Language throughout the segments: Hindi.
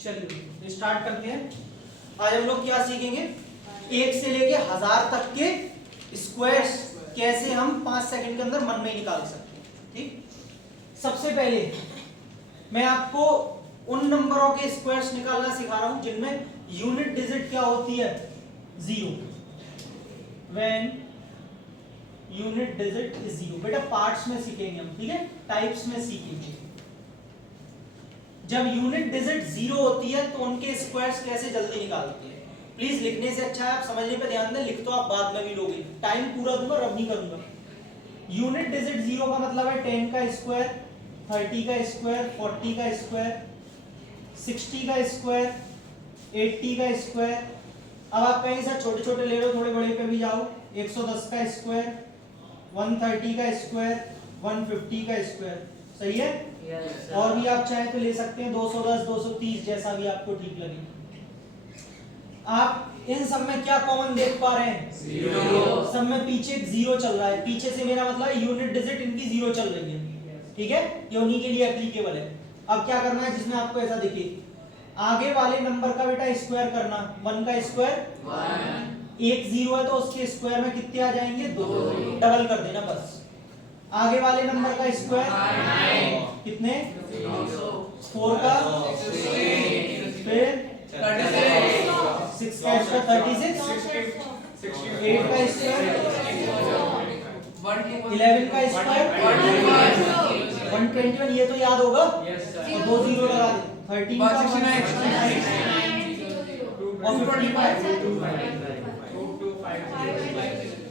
चलिए स्टार्ट करते हैं। आज हम लोग क्या सीखेंगे, 1 से लेके 1000 तक के स्क्वायर्स कैसे हम 5 सेकंड के अंदर मन में ही निकाल सकते हैं। ठीक, सबसे पहले मैं आपको उन नंबरों के स्क्वायर्स निकालना सिखा रहा हूं जिनमें यूनिट डिजिट क्या होती है, 0। When unit digit is 0। बेटा पार्ट्स में सीखेंगे हम, ठीक है, टाइप्स में सीखेंगे। जब यूनिट डिजिट 0 होती है तो उनके स्क्वायर्स कैसे जल्दी निकालते हैं। प्लीज लिखने से अच्छा है आप समझने पे ध्यान दें, लिख तो आप बाद में भी लोगे, टाइम पूरा दूंगा, रब नहीं करूंगा। यूनिट डिजिट 0 का मतलब है 10 का स्क्वायर, 30 का स्क्वायर, 40 का स्क्वायर, 60 का स्क्वायर, 80 का स्क्वायर। अब आप कहीं से छोटे छोटे ले लो, थोड़े बड़े पे भी जाओ। 110 का स्क्वायर, 130 का स्क्वायर, 150 का स्क्वायर। सही है? yes, और भी आप चाहे तो ले सकते हैं 210, 230, जैसा भी आपको ठीक लगे। आप इन सब में क्या कॉमन देख पा रहे हैं, 0। सब में पीछे 0 चल रहा है। पीछे से मेरा मतलब है यूनिट डिजिट इनकी 0 चल रही है, ठीक है, ये उन्हीं के लिए एप्लीकेबल है। अब क्या करना है, जिसमें आपको ऐसा दिखे आगे वाले नंबर का बेटा स्क्वायर करना। 1 का स्क्वायर 1, 1 0 है तो उसके स्क्वायर में कितने आ जाएंगे, 2, डबल कर देना बस। आगे वाले नंबर का स्क्वायर 9, कितने, 4 का, फिर 6 का स्क्वायर 36, 8 का स्क्वायर 11 का स्क्वायर 121, ये तो याद होगा, तो 2 0 लगा दे। 13 का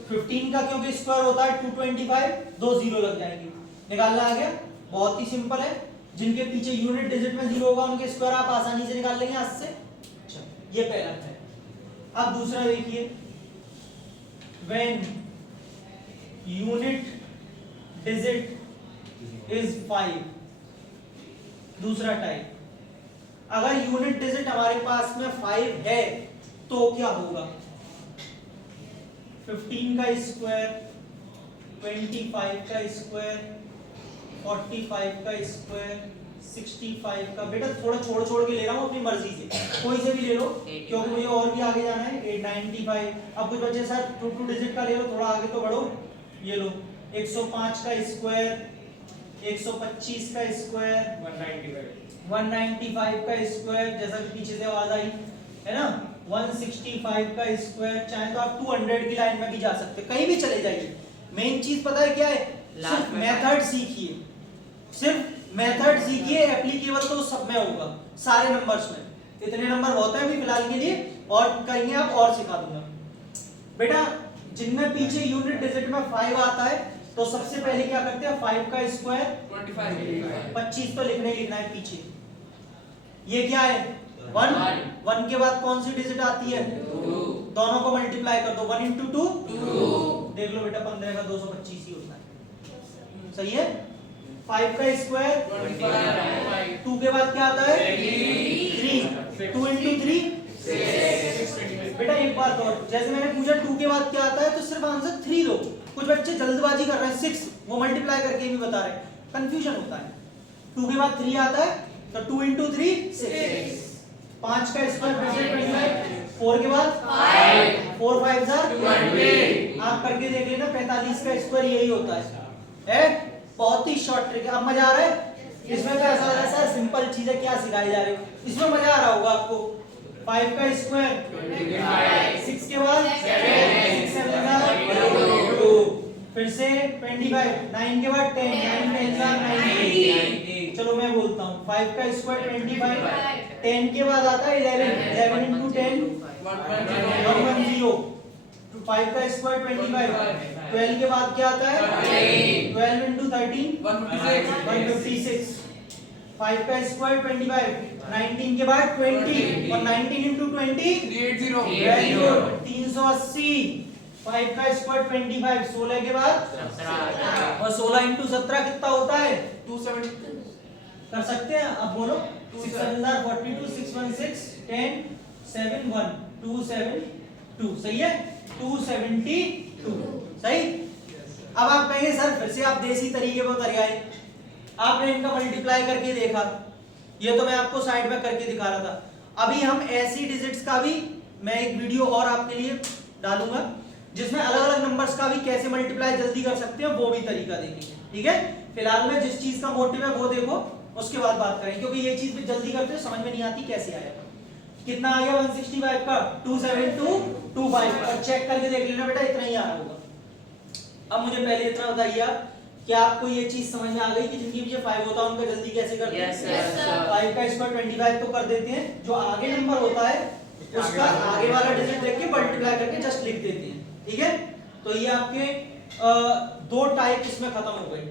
15 का क्योंकि स्क्वायर होता है 225, 2 0 लग जाएंगे, निकालना आ गया। बहुत ही सिंपल है, जिनके पीछे यूनिट डिजिट में 0 होगा उनके स्क्वायर आप आसानी से निकाल लेंगे हाथ से। अच्छा, ये पहला है। अब दूसरा देखिए, व्हेन यूनिट डिजिट इज 5। दूसरा टाइप, अगर यूनिट डिजिट हमारे पास में 5 है तो क्या होगा, 15 का स्क्वायर, 25 का स्क्वायर, 45 का स्क्वायर, 65 का। बेटा थोड़ा छोड़ छोड़ के ले रहा हूँ अपनी मर्जी से, कोई से भी ले लो क्योंकि मुझे और भी आगे जाना है। 895। अब कुछ बच्चे सर 2 डिजिट का ले लो, थोड़ा आगे तो बढ़ो। ये लो 105 का स्क्वायर, 125 का स्क्वायर, 195 का स्क्वायर, जैसा कि पीछे से आवाज आई है ना, 165 का स्क्वायर। चाहे तो आप 200 की लाइन में भी जा सकते, कहीं भी चले जाइए। मेन चीज पता है क्या है, सिर्फ मेथड सीखिए, सिर्फ मेथड सीखिए, एप्लीकेबल तो सब में होगा, सारे नंबर्स में। इतने नंबर बहुत है अभी फिलहाल के लिए, और करेंगे आप और सिखा दूंगा। बेटा जिनमें पीछे यूनिट डिजिट में 5 आता है तो सबसे पहले क्या करते हैं, 5 का स्क्वायर 25 तो लिखना ही लिखना है पीछे। ये क्या है, 1 के बाद कौन सी डिजिट आती है, 2। दोनों को मल्टीप्लाई कर दो, 1 into 2 2। देख लो बेटा 15 का 225 ही होता है। सही है? 5 का स्क्वायर 2 के बाद क्या आता है, 3। 2 into 3 6। बेटा एक बात और, जैसे मैंने पूछा 2 के बाद क्या आता है तो सिर्फ आंसर 3 लो। कुछ बच्चे जल्दबाजी कर रहे हैं, 6 वो मल्टीप्लाई करके भी बता रहे हैं, कंफ्यूजन होता है। 2 के बाद 3 आता है तो 2 into 3 6। 5 का स्क्वायर 25। 4 के बाद 5, 4 5 20। आप करके देख लेना, 45 का स्क्वायर यही होता है। बहुत ही शॉर्ट ट्रिक है। अब मजा आ रहा है इसमें, तो ऐसा सिंपल चीज है, क्या सिखाई जा रही है, इसमें मजा आ रहा होगा आपको। 5 का स्क्वायर 6 के बाद 6 7 2, फिर से 25, 9 के बाद 10, 9 9 चलो मैं बोलता हूँ, 5 का स्क्वायर 25, 10 के बाद आता है 11, 11 into 10 110। 5 का स्क्वायर 25, 12 के बाद क्या आता है, 12 into 13 156। 5 का स्क्वायर 25, 19 के बाद 20, और 19 into 20 380। 5 का स्क्वायर 25, 16 के बाद 17, और 16 into 17 कितना होता है, 270। कर सकते हैं, अब बोलो 6 7 42, 616 10 7 1 272। सही है, 272। सही। अब आप कहेंगे सर फिर से आप देसी तरीके पर उतर गए, आपने इनका मल्टीप्लाई करके देखा ये तो मैं आपको साइड में करके दिखा रहा था। अभी हम ऐसी डिजिट्स का भी मैं एक वीडियो और आपके लिए डालूंगा जिसमें अलग अलग नंबर्स का भी कैसे मल्टीप्लाई जल्दी कर सकते हैं वो भी तरीका देखेंगे, ठीक है। फिलहाल में जिस चीज का मोटिव है वो देखो, उसके बाद बात करेंगे, क्योंकि ये चीज भी जल्दी करते हो समझ में नहीं आती कैसे आएगा। कितना आ गया 165 का 27225 और चेक करके देख लेना बेटा इतना ही आ रहा होगा। अब मुझे पहले इतना बताइए आप, क्या आपको ये चीज समझ में आ गई कि जिनकी भी 5 होता है उनका जल्दी कैसे करते हैं? Yes, sir. 5 का स्क्वायर 25 तो कर देते हैं, जो आगे नंबर होता है उसका आगे वाला डिजिट लेके मल्टीप्लाई करके जस्ट लिख देते हैं, ठीक है। तो ये आपके दो टाइप इसमें खत्म हो गए।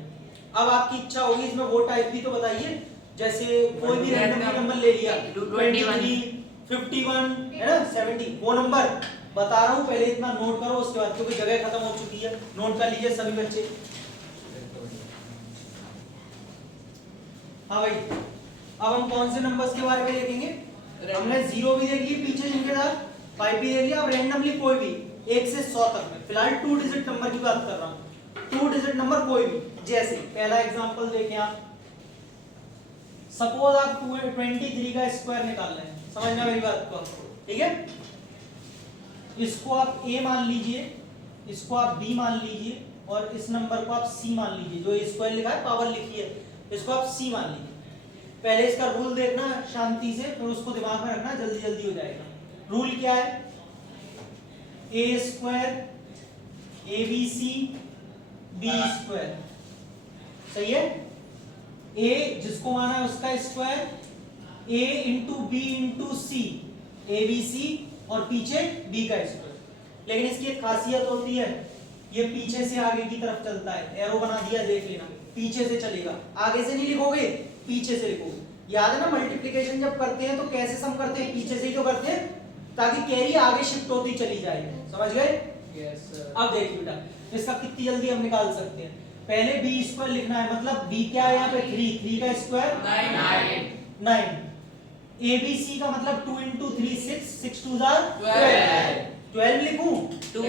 अब आपकी इच्छा होगी इसमें वो टाइप भी तो बताइए, जैसे कोई भी रैंडम नंबर ले लिया 23 51 है ना 70, वो नंबर बता रहा हूं, पहले इतना नोट करो उसके बाद, क्योंकि जगह खत्म हो चुकी है। नोट कर लीजिए सभी बच्चे। हाँ भाई, अब हम कौन से नंबर्स के बारे में देखेंगे? हमने 0 भी देख लिया पीछे जिनके साथ, 5 भी देख लिया। अब रैंडमली कोई भी 1 से 100 तक में, फिलहाल 2 डिजिट नंबर की बात कर रहा हूं। 2 डिजिट नंबर कोई भी, जैसे पहला एग्जांपल देखें आप, सपोज आप 23 का स्क्वायर निकाल रहे हैं, समझना मेरी बात को, ठीक है। इसको आप a मान लीजिए, इसको आप b मान लीजिए और इस नंबर को आप c मान लीजिए। जो स्क्वायर लिखा है पावर लिखी है, इसको आप c मान लीजिए। पहले इसका रूल देखना शांति से, फिर उसको दिमाग में रखना, जल्दी जल्दी हो जाएगा। रूल क्या है? a square abc b square, सही है। a जिसको माना है उसका square, a into B into C, abc और पीछे b का स्क्वायर। लेकिन इसकी एक खासियत होती है, ये पीछे से आगे की तरफ चलता है। एरो बना दिया, देख लेना, पीछे से चलेगा, आगे से नहीं लिखोगे, पीछे से लिखोगे। याद है ना मल्टीप्लिकेशन जब करते हैं तो कैसे सम करते हैं? पीछे से ही तो करते हैं, ताकि कैरी आगे शिफ्ट होती चली जाए। समझ गए? Yes sir. अब देखिए बेटा, इसका कितनी जल्दी हम निकाल सकते हैं। पहले b स्क्वायर लिखना है, मतलब b क्या है यहाँ पे? 3 का स्क्वायर 9। abc का मतलब 2 into 3 6, 6 2 12 लिखूं? 2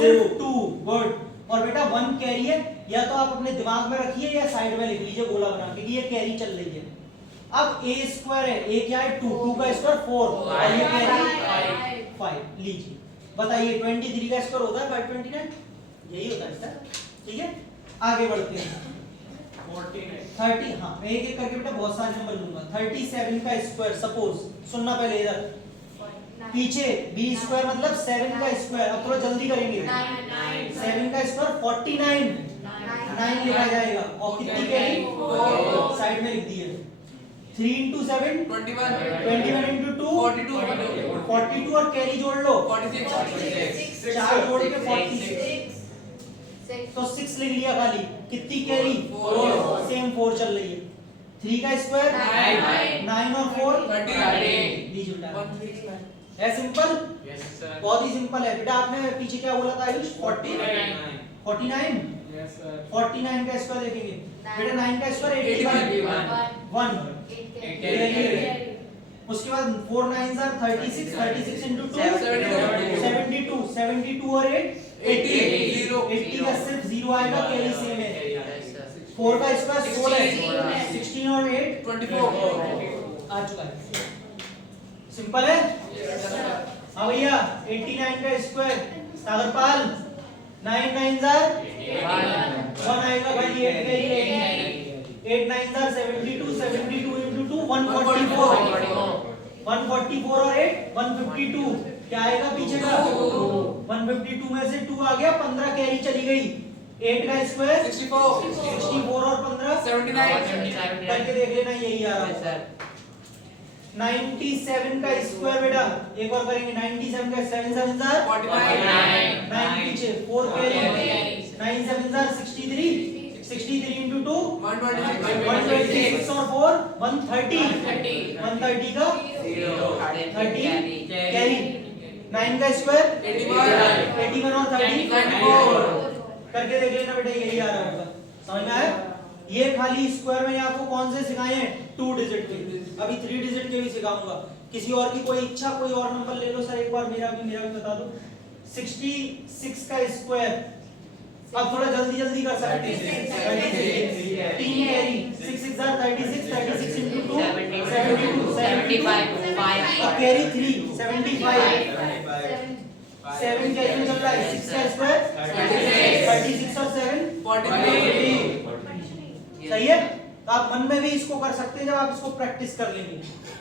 सिर्फ 2, गुड। और बेटा 1 कैरी है, या तो आप अपने दिमाग में रखिए या साइड में लिख लीजिए गोला बना के, ये कैरी चल रही है। अब a स्क्वायर है, a क्या है? 2 का स्क्वायर 4 और ये कैरी 5 लीजिए। बताइए 23 का स्क्वायर होता है 529? यही होता है सर, ठीक है। आगे बढ़ते हैं 30, हाँ मैं एक एक करके बेटा बहुत सारे नंबर लूंगा। 37 का स्क्वायर, सपोज सुनना पहले इधर, पीछे b स्क्वायर मतलब 7 का स्क्वायर। अब थोड़ा जल्दी करेंगे, 7 का स्क्वायर 49, 9 लिखा जाएगा। और कितनी कैरी? साइड में लिख दी है। 3 into 7 21 into 2 42 और कैरी जोड़ लो 46, 4 जोड़ के 46, तो 6 लिख लिया खाली। कितनी कैरी? सेम 4 चल रही है। 3 का स्क्वायर 9 और 4 लीजिए बेटा, है सिंपल। बहुत ही सिंपल है बेटा। आपने पीछे क्या बोला था आयुष? 49 49 का स्क्वायर देखेंगे बेटा, 9 का स्क्वायर 81 उसके बाद 4 9s are 36, 36 into 2 72, 72 और 8 80 का सिर्फ 0 आएगा, कैरी सेम है। 4 का स्क्वायर 16 16 और 8 24 आ चुका है। सिंपल है। हाँ भैया 89 का स्क्वायर सागरपाल 9 9s are 1 आएगा भाई, 8 कैरी 8 9s are 72, 72 into 2 144 और 8 152, क्या आएगा पीछे का? 152 में से 2 आ गया, 15 कैरी चली गई। 8 का स्क्वायर 64 और 15 79 करके देख लेना, यही आ रहा है। 97 का स्क्वायर बेटा एक और करेंगे, 97 का 7 7s are 49, 9 पीछे 4 कैरी 9 7s are 63, 63 into 2 126 और 4 130 का 30 कैरी। 9 का स्क्वायर 81 और 30 करके देख लेना बेटा, यही आ रहा होगा। समझ में आया? ये खाली स्क्वायर में आपको कौन से सिखाए हैं? 2 डिजिट के। अभी 3 डिजिट के भी सिखाऊंगा। किसी और की कोई इच्छा, कोई और नंबर ले लो सर एक बार, मेरा भी बता दो। 66 का स्क्वायर अब थोड़ा जल्दी जल्दी कर सकते हैं। 3 कैरी 6 6 36 36 into 2 72 75 अब कैरी 3 75 7 कैरी में चल रहा है 6 का स्क्वायर 36 और 7 43 सही है। तो आप मन में भी इसको कर सकते हैं जब आप इसको प्रैक्टिस कर लेंगे।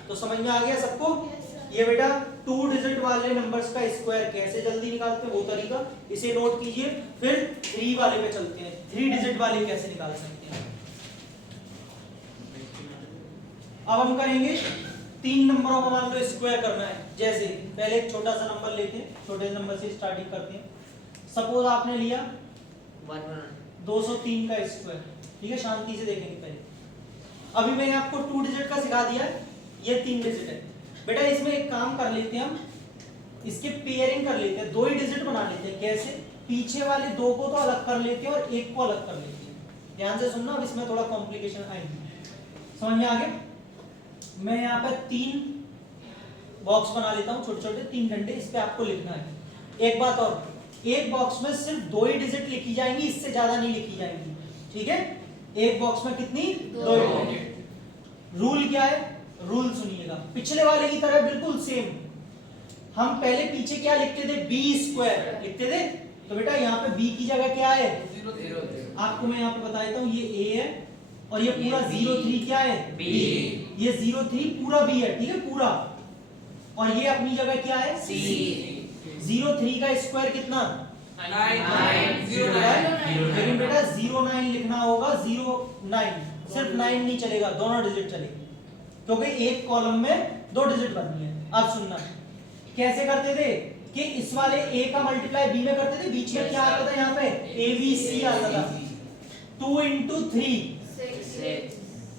तो समझ में आ गया सबको। ये बेटा 2 डिजिट वाले नंबर्स का स्क्वायर कैसे जल्दी निकालते हैं वो तरीका इसे नोट कीजिए। फिर 3 वाले पे चलते हैं, 3 डिजिट वाले कैसे निकाल सकते हैं। अब हम करेंगे 3 नंबरों का मान लो स्क्वायर करना है। जैसे पहले एक छोटा सा नंबर लेते हैं, छोटे नंबर से स्टार्टिंग करते हैं। सपोज आपने लिया 203 का स्क्वायर, ठीक है। शांति से देखेंगे पहले। अभी मैंने आपको 2 डिजिट का सिखा दिया, ये 3 डिजिट है बेटा। इसमें एक काम कर लेते हैं हम, इसके पेयरिंग कर लेते हैं, 2 ही डिजिट बना लेते हैं। कैसे? पीछे वाले 2 को तो अलग कर लेते हैं और 1 को अलग कर लेते हैं। ध्यान से सुनना, अब इसमें थोड़ा कॉम्प्लिकेशन आएगी। समझ में आ गया? मैं यहाँ पे 3 बॉक्स बना लेता हूँ, छोटे छोटे 3 डंडे, इस पे आपको लिखना है। एक बात और, एक बॉक्स में सिर्फ 2 ही डिजिट लिखी जाएंगी, इससे ज्यादा नहीं लिखी जाएंगी, ठीक है। एक बॉक्स में कितनी? 2 डिजिट। रूल क्या है? रूल सुनिएगा, पिछले वाले की तरह बिल्कुल सेम। हम पहले पीछे क्या लिखते थे? बी स्क्वायर लिखते थे। तो बेटा यहाँ पे बी की जगह क्या है? 0 आपको मैं यहाँ पे बता देता हूँ, ये ए है और ये पूरा 0 3 क्या है? बी। ये 0 3 पूरा बी है, ठीक है, पूरा। और ये अपनी जगह क्या है? सी। 0 3 का स्क्वायर कितना? 9 लेकिन बेटा 0 9 लिखना होगा। 0 9 सिर्फ 9 नहीं चलेगा, दोनों डिजिट चलेंगे, क्योंकि एक कॉलम में 2 डिजिट बननी है। अब सुनना कैसे करते थे कि इस वाले a का मल्टीप्लाई b में करते थे, बीच में क्या आता था? यहाँ पे a b c आता था। 2 into 3 6।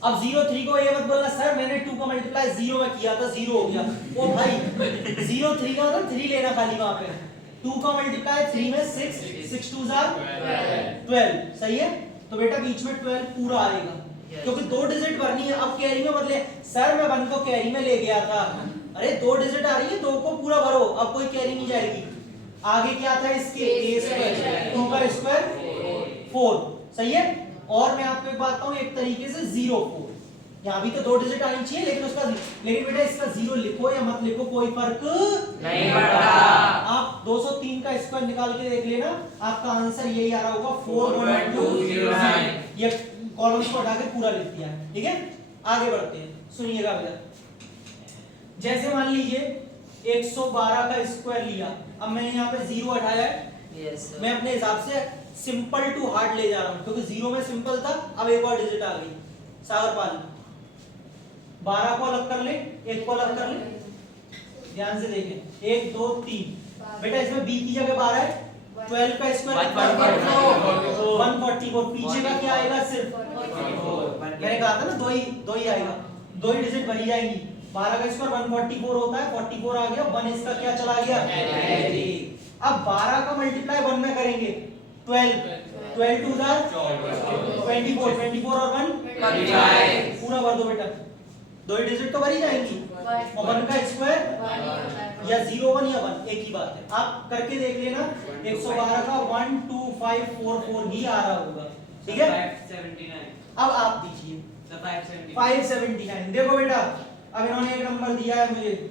अब 0 3 को ये मत बोलना सर मैंने 2 का मल्टीप्लाई 0 में किया था 0 हो गया। ओ भाई 0 3 का मतलब 3 लेना खाली वहां पे। 2 का मल्टीप्लाई 3 में 6 6 2 12 सही है। तो बेटा बीच में 12 पूरा आएगा, क्योंकि 2 डिजिट भरनी है। अब कैरी में बदले, सर मैं 1 को कैरी में ले गया था। अरे 2 डिजिट आ रही है, 2 को पूरा भरो, अब कोई कैरी नहीं जाएगी। आगे क्या था इसके? a स्क्वायर, 2 का स्क्वायर 4 सही है। और मैं आपको एक बात बताऊं, एक तरीके से 0 4 यहाँ भी तो 2 डिजिट आनी चाहिए, लेकिन बेटा इसका 0 लिखो या मत लिखो कोई फर्क नहीं पड़ता। आप 203 का स्क्वायर निकाल के देख लेना, आपका आंसर यही आ रहा होगा 4.209। ये कॉलम्स को हटा के पूरा लिख दिया है, ठीक है। आगे बढ़ते हैं, सुनिएगा बेटा। जैसे मान लीजिए 112 का स्क्वायर लिया, अब मैंने यहाँ पे 0 हटाया है। मैं अपने हिसाब से सिंपल टू हार्ड ले जा रहा हूँ, क्योंकि 0 में सिंपल था, अब एक और डिजिट आ गई। सागरपाल 12 को अलग कर ले, 1 को अलग कर ले। ध्यान से देखें, 1 2 3 बेटा इसमें b की जगह 12 है। 12 का स्क्वायर 144। पीछे का क्या आएगा? सिर्फ मैंने कहा था ना दो ही आएगा, 2 ही डिजिट बनी जाएंगी। 12 का स्क्वायर 144 होता है, 44 आ गया, 1 इसका क्या चला गया? अब 12 का मल्टीप्लाई 1 में करेंगे, 12 2 24 24 और 1 पूरा भर दो बेटा, 2 ही डिजिट तो भरी जाएंगी। और 1 का स्क्वायर या 0 1 या 1 एक ही बात है। आप करके देख लेना, 112 का 1 2 5 4 4 ही आ रहा होगा, ठीक है। 579 अब आप दीजिए 579। देखो बेटा अब इन्होंने एक नंबर दिया है मुझे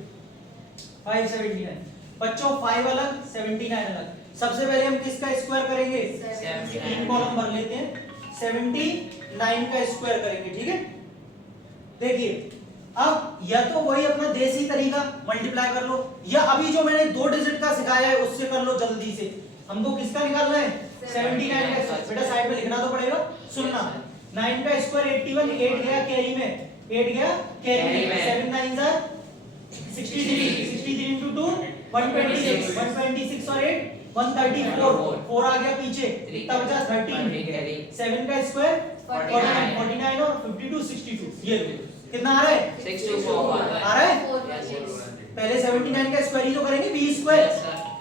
579। बच्चों 5 अलग 79 अलग। सबसे पहले हम किसका स्क्वायर करेंगे? 3 कॉलम भर लेते हैं, 79 का स्क्वायर करेंगे, ठीक है। देखिए अब या तो वही अपना देसी तरीका मल्टीप्लाई कर लो, या अभी जो मैंने 2 डिजिट का सिखाया है उससे कर लो जल्दी से। हमको किसका निकालना है? 79 का। बेटा साइड में लिखना तो पड़ेगा, सुनना। 9 का स्क्वायर 81, 8 गया कैरी में, 8 गया कैरी में, 7 9 जा 63 into 2 126 126 और 8 134 4 आ गया पीछे, कितना बचा? 13। 7 का स्क्वायर 49 और 52 62। ये कितना आ रहा है? 624 आ रहा है। पहले 79 का स्क्वायर ही तो करेंगे, b स्क्वायर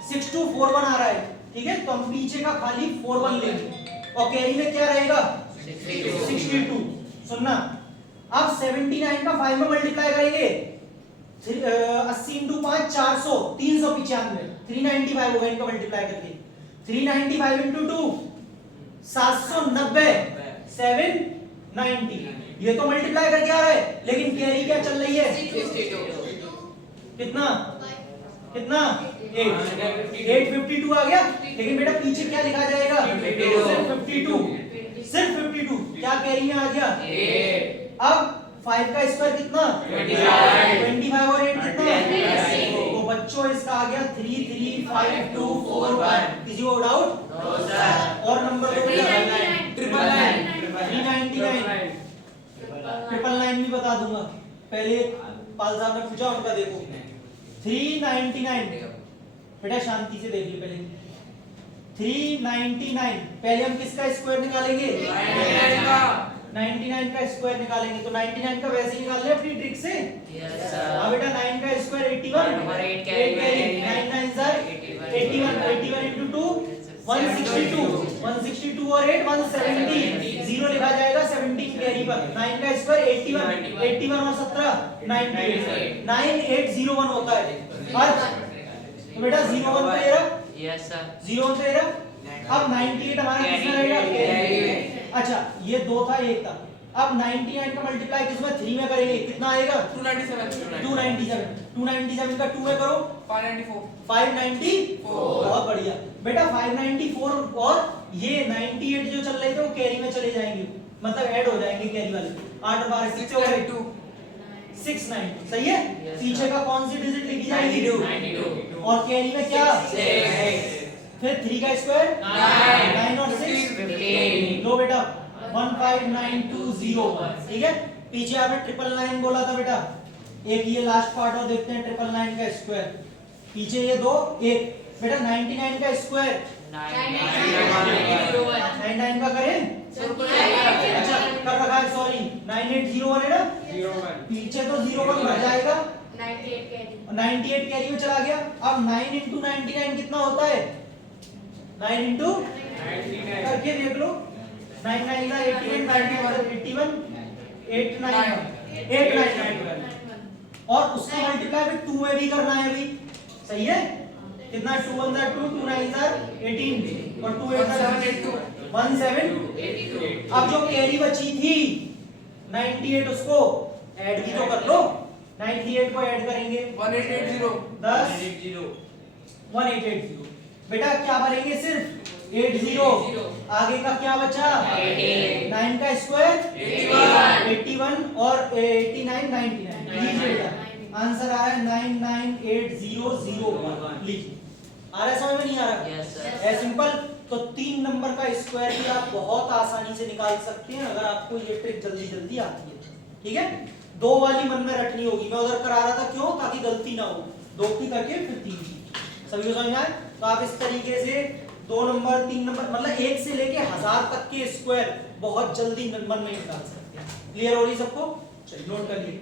6241 आ रहा है, ठीक है। तो हम पीछे का खाली 41 लेंगे और कैरी में क्या रहेगा? 62। सुनना, अब 79 का 5 में मल्टीप्लाई करेंगे, 80 into 5 400 395 395 होगा इनका मल्टीप्लाई करके। 395 into 2 790 790। ये तो मल्टीप्लाई करके आ रहा है, लेकिन कैरी क्या चल रही है? 62। कितना कितना 852 आ गया। लेकिन बेटा पीछे क्या लिखा जाएगा? सिर्फ 52, सिर्फ 52। क्या कैरी में आ गया? 8। अब 5 का स्क्वायर कितना? 25 और 8 कितना? तो बच्चों इसका आ गया 33541। किसी को डाउट? No sir. और नंबर दो बेटा। 399। 399 999 भी बता दूंगा। पहले पाल साहब ने पूछा, उनका देखो 399। बेटा शांति से देख ली पहले। 399 पहले हम किसका स्क्वायर निकालेंगे? 99 का स्क्वायर निकालेंगे। तो 99 का वैसे ही निकाल ले अपनी ट्रिक से। Yes sir. अब बेटा 9 का स्क्वायर 81, 8 कैरी 9 9 सर 81, 81 into 2 162, 162 और 8 170, 0 लिखा जाएगा 17 कैरी पर। 9 का स्क्वायर 81, 81 और 17 98, 9801 होता है। तो बेटा 01 तो ये रहा, यस सर। 01 तो ये रहा। अब 98 हमारा कितना रहेगा? कैरी। अच्छा ये 2 था, 1 था। अब 99 का मल्टीप्लाई किसमें? 3 में करेंगे, कितना आएगा? 297। 297 का 2 में करो 594। बहुत बढ़िया बेटा। 594 और ये 98 जो चल रहे थे वो कैरी में चले जाएंगे, मतलब ऐड हो जाएंगे कैरी वाले। 8 और 12 6 और 692। सही है। पीछे का कौन सी डिजिट लिखी जाएगी? 92। और कैरी में क्या? 6। फिर 3 का स्क्वायर 9 और 6 15। लो बेटा 15920। ठीक है। पीछे आपने 999 बोला था बेटा। एक ये लास्ट पार्ट और देखते हैं 999 का स्क्वायर। पीछे ये 2 1 बेटा 99 का स्क्वायर 99 का करें। अच्छा कर रखा है, सॉरी 9801 है ना। पीछे तो 01 भर जाएगा। 98 कैरी में चला गया। अब 9 into 99 कितना होता है? 9 into करके देख लो। 9 9 81, 81 899 और उसका मल्टीप्लाई भी 2 में भी करना है अभी। सही है। कितना? 2 1 2 2 9 18 और 2 8 17। अब जो कैरी बची थी 98 उसको ऐड भी तो कर लो। 98 को ऐड करेंगे 10 1880। बेटा क्या भरेंगे? सिर्फ 80। आगे का क्या बचा? 9 का स्क्वायर 81 और 89 99। लीजिए बेटा आंसर आ रहा है 998001। लीजिए आ रहा है, समझ में नहीं आ रहा? Yes sir. है सिंपल। तो 3 नंबर का स्क्वायर भी आप बहुत आसानी से निकाल सकते हैं अगर आपको ये ट्रिक जल्दी जल्दी आती है। ठीक है। 2 वाली मन में रखनी होगी। मैं उधर करा रहा था, क्यों? ताकि गलती ना हो। 2 की करके फिर 3 की। सभी को समझ में आए? तो आप इस तरीके से 2 नंबर 3 नंबर मतलब 1 से लेके 1000 तक के स्क्वायर बहुत जल्दी मन में निकाल सकते हैं। क्लियर हो रही सबको? चलिए नोट कर लीजिए।